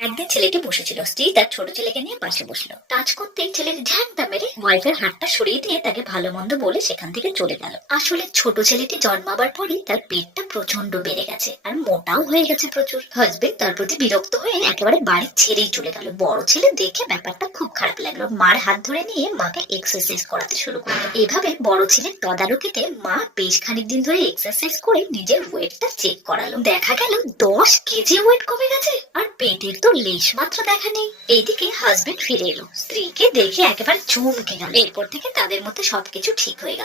একদিন ছেলেটি বসেছিল, স্ত্রী তার ছোট ছেলেকে নিয়ে পাশে বসলো। কাজ করতেই ছেলেটি ঝাঁকটা মেরে ওয়াইফের হাতটা সরিয়ে দিয়ে তাকে ভালো মন্দ বলে সেখান থেকে চলে গেল। আসলে ছোট ছেলেটি জন্মাবার পরই তার পেটটা প্রচন্ড বেড়ে গেছে আর মোটাও হয়ে গেছে প্রচুর। হাজবেন্ড তার প্রতি বিরক্ত হয়ে একেবারে বাড়ি ছেড়েই চলে গেল। বড় ছেলে দেখে ব্যাপারটা খুব খারাপ লাগলো, মার হাত ধরে নিয়ে মাকে এক্সারসাইজ করাতে শুরু করলো। এভাবে বড় ছেলের তদারকিতে মা বেশ খানিক দিন ধরে এক্সারসাইজ করে নিজের ওয়েটটা চেক করালো। দেখা গেল 10 কেজি ওয়েট কমে গেছে আর পেটের তো লেশ মাত্র দেখা নেই। এইদিকে হাজবেন্ড ফিরে এলো, স্ত্রীকে দেখে একেবারে চমকে গেল। এরপর থেকে তাদের মধ্যে সবকিছু ঠিক হয়ে গেল।